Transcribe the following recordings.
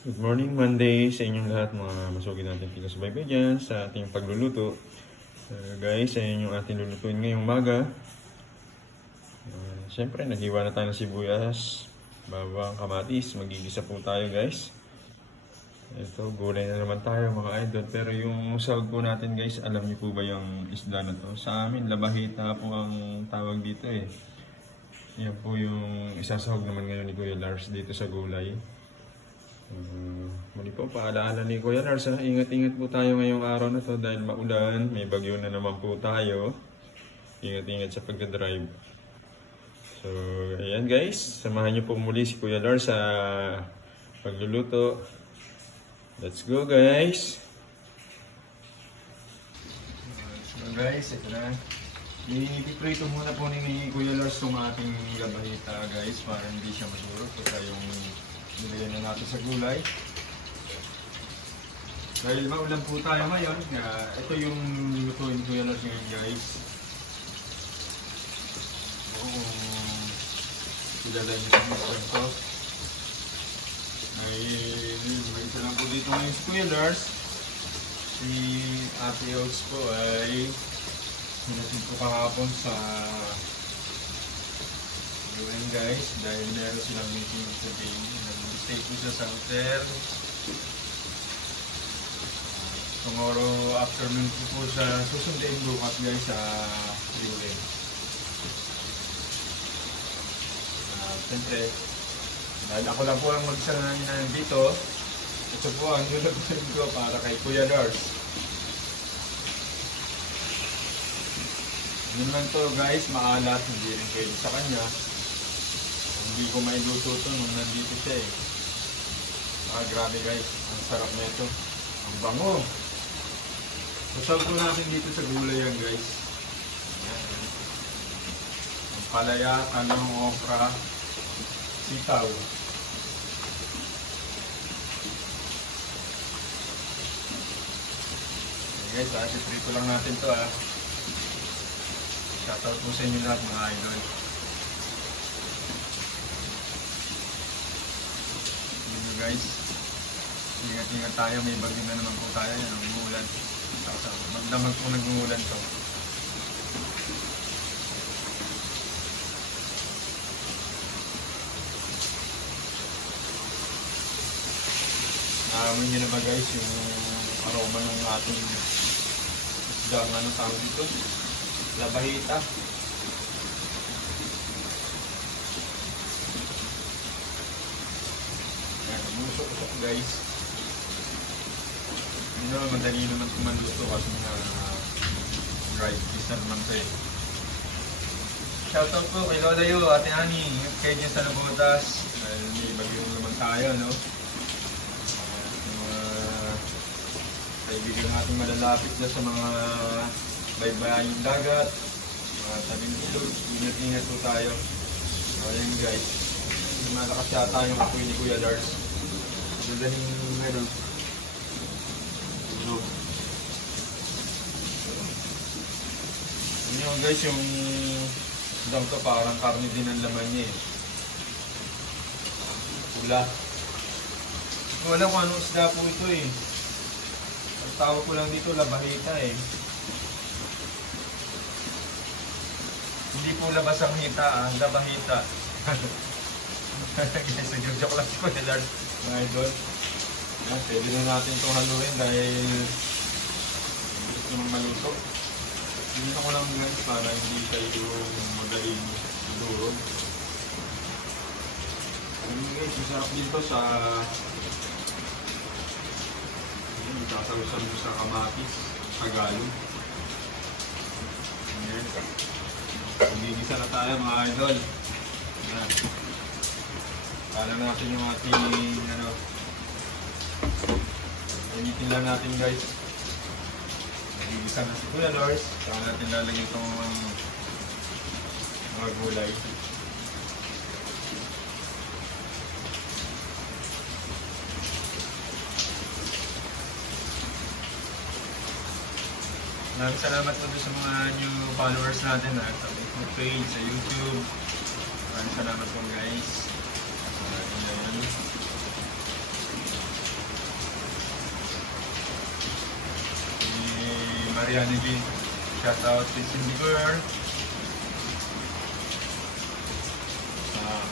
Good morning Monday sa inyong lahat mga masugid natin pinasubaybay dyan sa ating pagluluto. Guys, ayan yung ating lulutuin ngayong umaga. Siyempre, naghiwa na tayo ng sibuyas, bawang, kamatis. Magigisa po tayo guys. Ito, gulay na naman tayo mga idol. Pero yung sahog po natin guys, alam niyo po ba yung isda na to? Sa amin, labahita po ang tawag dito eh. Yan po yung isasahog naman ngayon ni Kuya Lars dito sa gulay. Muli po, paalaala ni Kuya Lars, ingat-ingat po tayo ngayong araw na to dahil maulan, may bagyo na naman po tayo. Ingat-ingat sa pagdadrive. So, ayan guys, samahan niyo po muli si Kuya Lars sa pagluluto. Let's go guys! So guys, ito na. I-prito muna po ni Kuya Lars itong ating labahita guys para hindi siya masurog. Kaya yung nilagyan na natin sa gulay. Dahil maulan po tayo ngayon, ito yung lutuin Kuya Lars ngayon guys. Kilala niyo sa mga ito. May isa lang po dito ngayon si Kuya Lars. Si Ate Oaks po ay hinasin po kahapon sa gawin guys dahil meron silang meeting sa day. Nag-stay po siya sa hotel. Tomorrow afternoon po siya susunduin bukas guys sa Riolin. Siyempre, dahil ako lang po ang mag-isa na dito, ito po ang nilagyan ko para kay Kuya Lars. Yun lang to guys, maalat, hindi rin pwede sa kanya. Hindi ko mailuto to nung nandito siya eh. Grabe guys, ang sarap na ito. Ang bango. Masarap po natin dito sa gulay yan guys. Ayan. Ang palaya, talong, okra, sitaw. Okay guys, iprito lang natin to ah. Shoutout po sa inyo lahat mga idol. Yun guys, ingat-ingat tayo, may bagyo na naman po tayo, yan ang umuulan. Magdamag po nag-umuulan to. Naamoy nyo na ba guys yung aroma ng ating isdang anong tawag dito? Labahita. Ayan, musok-usok guys. Hindi naman madali naman kumanduto kasi nga dry fish na naman ito eh. Shoutout po kay Lola Yo, Ate Ani, kay Diyos sa Nabotas. Dahil may bagyo naman tayo, no? Kaibigan natin malalapit na sa mga baybayang dagat, mga tabing ilog, ingat-ingat po tayo. Ayan guys, malakas yata yung apoy ni Kuya Lars. Dadahin meron. Ilog. Yun guys, yung udang to parang karne din ang laman niya eh. Pula. Wala kung anong isda po ito eh. Ang tawag ko lang dito, labahita eh. Hindi po labas ang hita, labahita. Joke lang ko, Lars, mga idol. Pwede na natin itong haluin dahil gusto naman maluto. Hindi ko lang guys para hindi kayo magaling durog. Guys, masarap dito sa sasalusan mo sa kamatis, Tagalog. Ayan. Magigisa na tayo mga idol. Ayan. Kala natin yung ating initin lang natin guys. Magigisa na si Kuya Lars. Saka natin lalagyan itong mga gulay. Maraming salamat po sa mga new followers natin sa Facebook page, sa YouTube. Maraming salamat po guys. Mariana G. Shout out to Cindy Girl.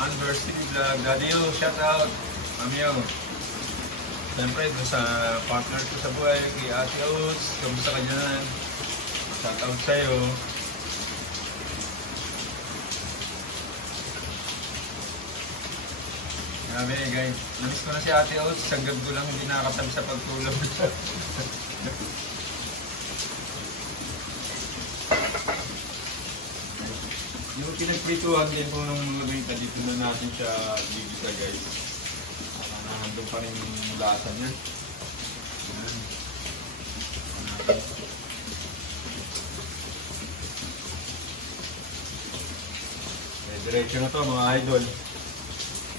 Anver City Vlog. Daddy yo, shout out. Mami yo. Siyempre, doon sa partner ko sa buhay, kay Ate Oats. Kamusta ka dyan? Shout out sa'yo. Grabe guys, namiss ko na si Ate Oats. Sagad ko lang hindi nakakasab sa pagtulog. Yung pinagprituhan din po ng rita, dito na natin siya bibisa guys. Nahandong pa rin yung lasa niya. Ayan. Diretso na to mga idol.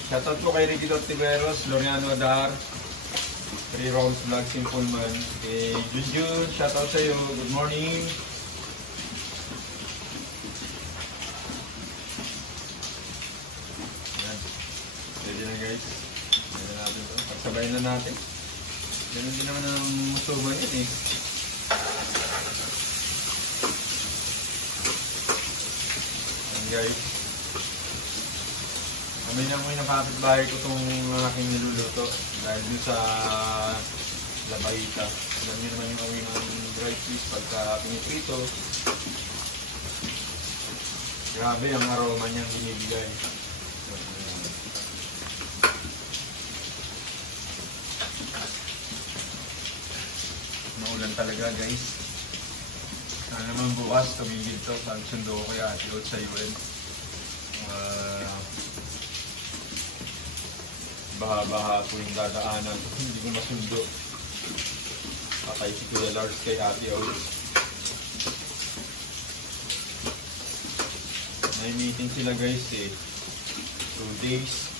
Shoutout po kay Ricky Tiveros, Loriano Adar, 3 Rolls Vlog, Simple Man, kay Junjun, shoutout sa iyo, good morning. Ayan, ready na guys, ready na natin ito, pagsabayin na natin. Ganun din naman ang musuban yun eh. Ayan guys. Kami na mo yung nakapit-bahay ko itong aking niluluto dahil dun sa labayita. Alam niyo naman yung awi ng dry fish pagka piniprito. Grabe ang aroma niyang binibigay. Maulan talaga guys. Sana naman bukas tumigil to. Pagsundo ko kay Ate Oats sa UN. Baha-baha po yung dadaanan. Hindi ko masundo. Patay si Kuya Lars kay Ate Oats. May meeting sila guys eh. 2 days.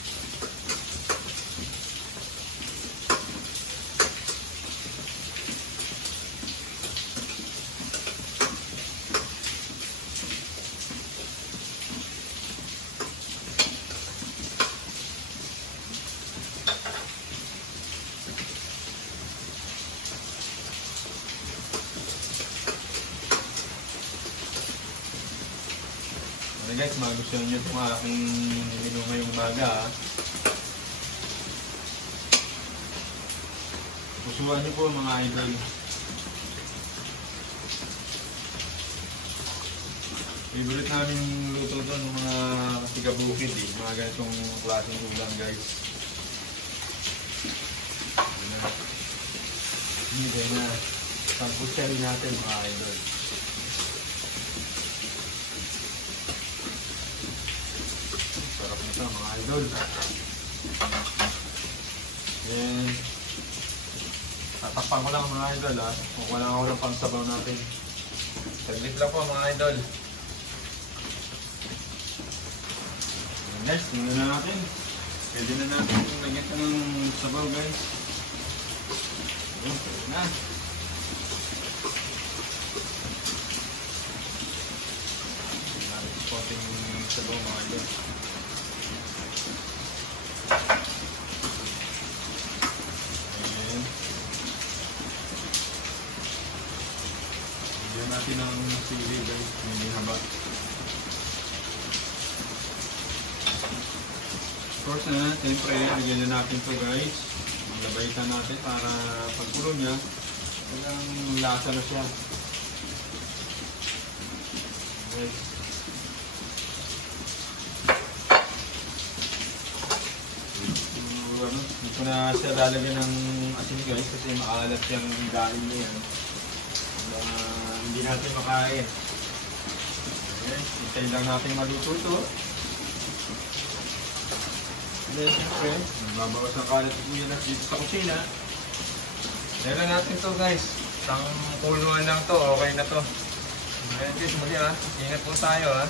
Guys, magustuhan nyo itong aking menu ngayong umaga. Pusuan nyo po mga idol. Favorite namin luto ito ng mga tiga-bukid eh. Mga ganitong klaseng ulam guys. Hindi na. Sampusya rin natin mga idol. Mga idol. And tatakpan ko lang mga idol ha. Kung wala ako ng pangsabaw natin. Saglit lang po mga idol. And next, tingnan na natin. Pwede na natin lagyan ka ng sabaw guys. Ayun, pwede na. Konting sabaw mga idol. Lagyan natin ang sili guys, hindi haba. Of course na, siyempre, lagyan na natin ito guys. Maglabayitan natin para pagpulo niya, walang lasa na siya. Guys. Hindi ko na siya lalagyan ng asin guys kasi maalat siyang gain niya yan. Hindi natin makain. Okay, hintayin lang natin maluto ito. Then siyempre, magbabawas ng kalat ito yun dito sa kusina. Meron natin ito guys. Isang kuluan lang to, okay na to. Ayan guys, muli ha. Ingat po tayo ha.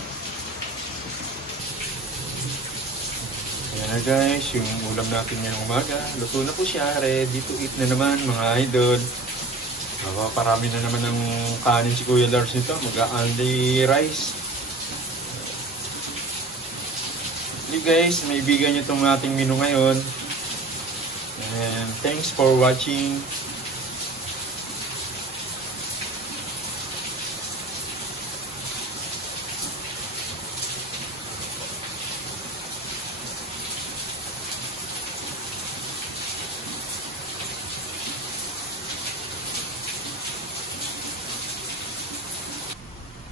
Ayan na guys, yung ulam natin ngayong umaga. Luto na po siya, ready to eat na naman mga idol. Parami na naman ng kanin si Kuya Lars nito, mag-a-only rice. Okay guys, may bigyan nyo itong ating menu ngayon. And thanks for watching.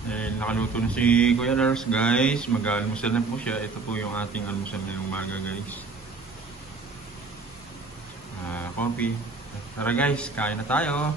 Eh, nakaluto na si Kuya Lars, guys. Mag-almusal na po siya. Ito po yung ating almusal ngayong umaga, guys. Coffee. Tara guys, kain na tayo.